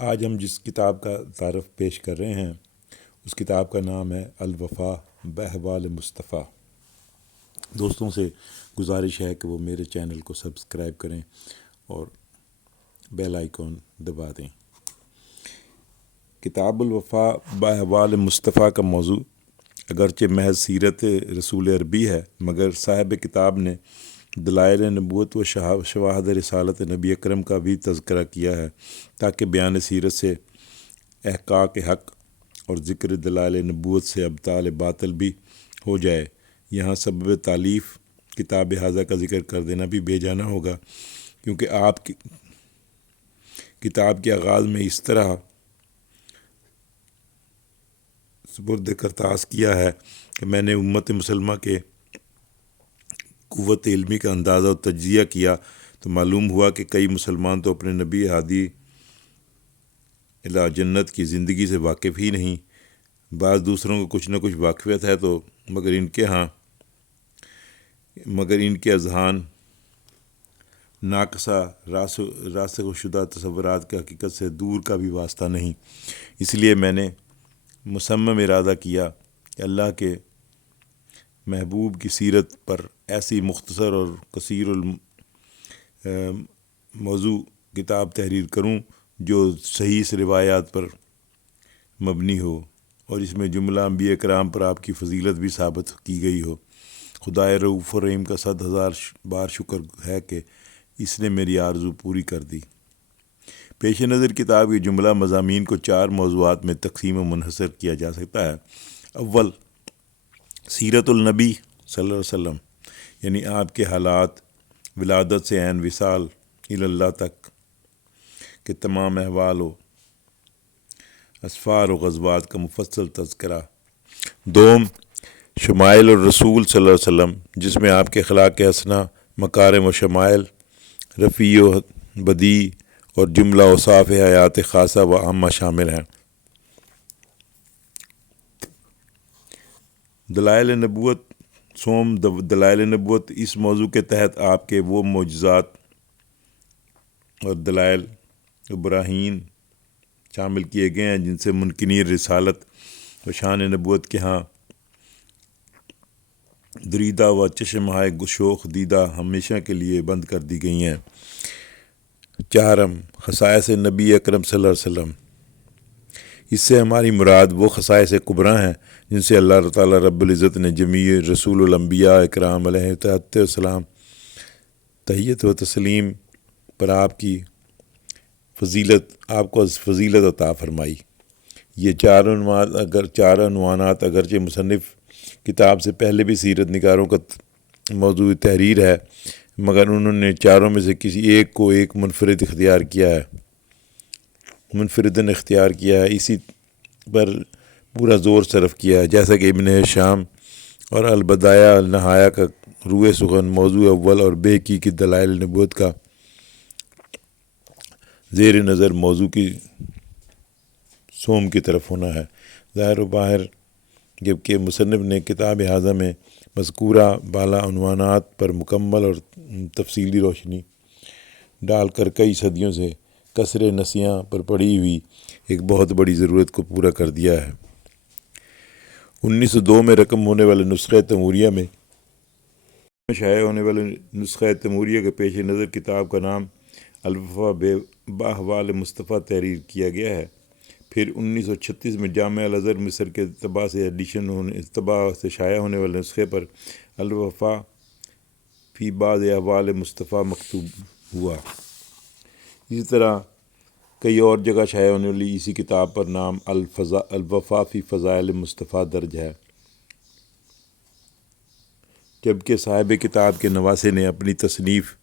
آج ہم جس کتاب کا تعارف پیش کر رہے ہیں اس کتاب کا نام ہے الوفا باحوال مصطفیٰ۔ دوستوں سے گزارش ہے کہ وہ میرے چینل کو سبسکرائب کریں اور بیل آئیکن دبا دیں۔ کتاب الوفا باحوال مصطفیٰ کا موضوع اگرچہ محض سیرت رسول عربی ہے، مگر صاحب کتاب نے دلائل نبوت و شواہد رسالت نبی اکرم کا بھی تذکرہ کیا ہے تاکہ بیان سیرت سے احقاق حق اور ذکر دلائل نبوت سے ابطال باطل بھی ہو جائے۔ یہاں سبب تالیف کتاب ھذا کا ذکر کر دینا بھی بے جانا ہوگا، کیونکہ آپ کی کتاب کے آغاز میں اس طرح سپرد کرتاس کیا ہے کہ میں نے امت مسلمہ کے قوت علمی کا اندازہ و تجزیہ کیا تو معلوم ہوا کہ کئی مسلمان تو اپنے نبی ہادی الی جنت کی زندگی سے واقف ہی نہیں۔ بعض دوسروں کو کچھ نہ کچھ واقفیت ہے تو مگر ان کے اذہان ناقصہ راسخ شدہ تصورات کے حقیقت سے دور کا بھی واسطہ نہیں۔ اس لیے میں نے مصمم ارادہ کیا کہ اللہ کے محبوب کی سیرت پر ایسی مختصر اور کثیر الموضوع کتاب تحریر کروں جو صحیح روایات پر مبنی ہو اور اس میں جملہ انبیاء کرام پر آپ کی فضیلت بھی ثابت کی گئی ہو۔ خدائے رؤوف الرحیم کا 100,000 بار شکر ہے کہ اس نے میری آرزو پوری کر دی۔ پیش نظر کتاب کے جملہ مضامین کو 4 موضوعات میں تقسیم و منحصر کیا جا سکتا ہے۔ اول، سیرت النبی صلی اللہ علیہ وسلم، یعنی آپ کے حالات ولادت سے عین وصال اللہ تک کے تمام احوال و اسفار و غزوات کا مفصل تذکرہ۔ دوم، شمائل الرسول صلی اللہ علیہ وسلم، جس میں آپ کے اخلاق حسنہ، مکارم و شمائل، رفیع و بدیع اور جملہ اوصاف حیات خاصہ و عامہ شامل ہیں۔ دلائل نبوت سوم، دلائل نبوت، اس موضوع کے تحت آپ کے وہ معجزات اور دلائل براہین شامل کیے گئے ہیں جن سے منکرین رسالت و شان نبوت کے ہاں دریدہ و چشمہائے گشوخ دیدہ ہمیشہ کے لیے بند کر دی گئی ہیں۔ چہارم، خصائص نبی اکرم صلی اللہ علیہ وسلم، اس سے ہماری مراد وہ خصائص کبریٰ ہیں جن سے اللہ تعالیٰ رب العزت نے جمیع رسول الانبیاء اکرام علیہ السلام تحیت و تسلیم پر آپ کو فضیلت عطا فرمائی۔ یہ 4 عنوانات اگرچہ مصنف کتاب سے پہلے بھی سیرت نگاروں کا موضوع تحریر ہے، مگر انہوں نے 4 میں سے کسی ایک کو منفردن اختیار کیا ہے، اسی پر پورا زور صرف کیا ہے، جیسا کہ ابن ہشام اور البدایہ النہایہ کا روئے سخن موضوع اول اور بہقی کی دلائل نبوت کا زیر نظر موضوع کی سوم کی طرف ہونا ہے۔ ظاہر و باہر، جبکہ مصنف نے کتاب ھذا میں مذکورہ بالا عنوانات پر مکمل اور تفصیلی روشنی ڈال کر کئی صدیوں سے کسر نسیاں پر پڑی ہوئی ایک بہت بڑی ضرورت کو پورا کر دیا ہے۔ 1902 میں رقم ہونے والے نسخہ تیموریہ میں شائع ہونے والے نسخہ تیموریہ کے پیش نظر کتاب کا نام الوفا باحوال مصطفیٰ تحریر کیا گیا ہے۔ پھر 1936 میں جامعہ الازہر مصر کے طباع سے شائع ہونے والے نسخے پر الوفا فی بعض احوال مصطفیٰ مکتوب ہوا۔ اسی طرح کئی اور جگہ شائع ہونے والی اسی کتاب پر نام الوفا فی فضائل مصطفیٰ درج ہے، جبکہ صاحب کتاب کے نواسے نے اپنی تصنیف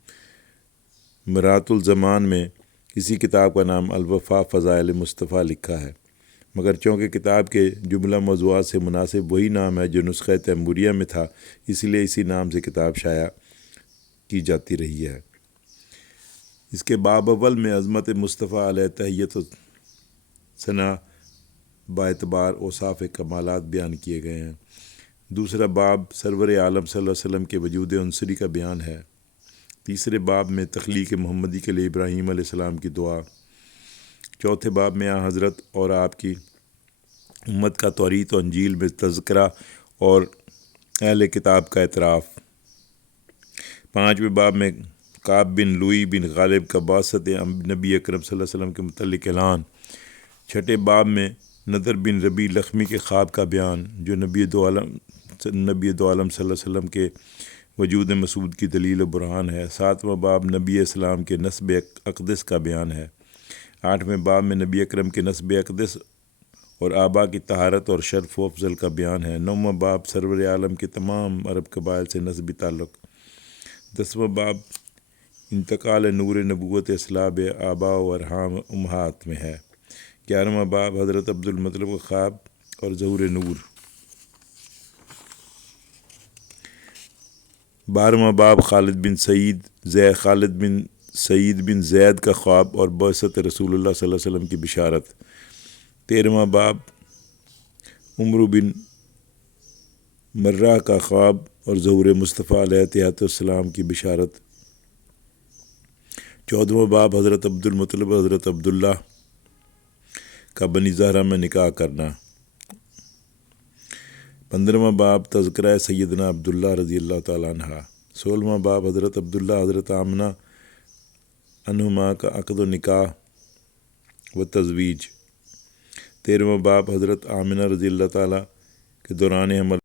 مرات الزمان میں اسی کتاب کا نام الوفا فضائل مصطفیٰ لکھا ہے، مگر چونکہ کتاب کے جملہ موضوعات سے مناسب وہی نام ہے جو نسخہ تیموریہ میں تھا، اس لیے اسی نام سے کتاب شائع کی جاتی رہی ہے۔ اس کے باب اول میں عظمت مصطفیٰ علیہ تحیت و ثنا باعتبار اوصاف کمالات بیان کیے گئے ہیں۔ دوسرا باب سرور عالم صلی اللہ علیہ وسلم کے وجود عنصری کا بیان ہے۔ تیسرے باب میں تخلیق محمدی کے لیے ابراہیم علیہ السلام کی دعا، چوتھے باب میں حضرت اور آپ کی امت کا توریت و انجیل میں تذکرہ اور اہل کتاب کا اعتراف۔ پانچویں باب میں کعب بن لوئی بن غالب کا بعثت نبی اکرم صلی اللہ علیہ وسلم کے متعلق اعلان۔ چھٹے باب میں نضر بن ربیع لخمی کے خواب کا بیان جو نبی دو عالم صلی اللہ علیہ وسلم کے وجود مسعود کی دلیل و برہان ہے۔ ساتواں باب نبی اسلام کے نسب اقدس کا بیان ہے۔ آٹھویں باب میں نبی اکرم کے نسب اقدس اور آبا کی طہارت اور شرف و افضل کا بیان ہے۔ نوواں باب سرور عالم کے تمام عرب قبائل سے نسبی تعلق۔ دسواں باب انتقال نور نبوت اصلاب آبا و ارحام امہات میں ہے۔ گیارہواں باب حضرت عبد المطلب کا خواب اور ظہور نور۔ بارہواں باب خالد بن سعید بن زید کا خواب اور بعثت رسول اللہ صلی اللہ علیہ وسلم کی بشارت۔ 13واں باب عمرو بن مرہ کا خواب اور ظہور مصطفیٰ علیہ السلام کی بشارت۔ 14واں باب حضرت عبد المطلب حضرت عبداللہ کا بنی زہرہ میں نکاح کرنا۔ 15واں باب تذکرہ سیدنا عبداللہ رضی اللہ تعالیٰ عنہ۔ 16واں باب حضرت عبداللہ حضرت آمنہ عنہما کا عقد و نکاح و تزویج۔ 13واں باب حضرت آمنہ رضی اللہ تعالیٰ کے دوران حمل